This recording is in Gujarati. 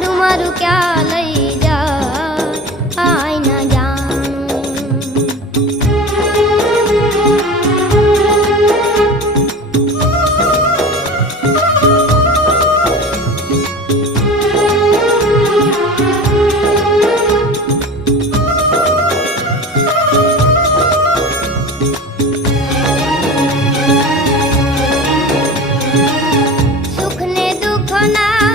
લાડુ મારું ક્યાં લઈ જા આઈ ના જાણું. સુખ ને દુઃખ ના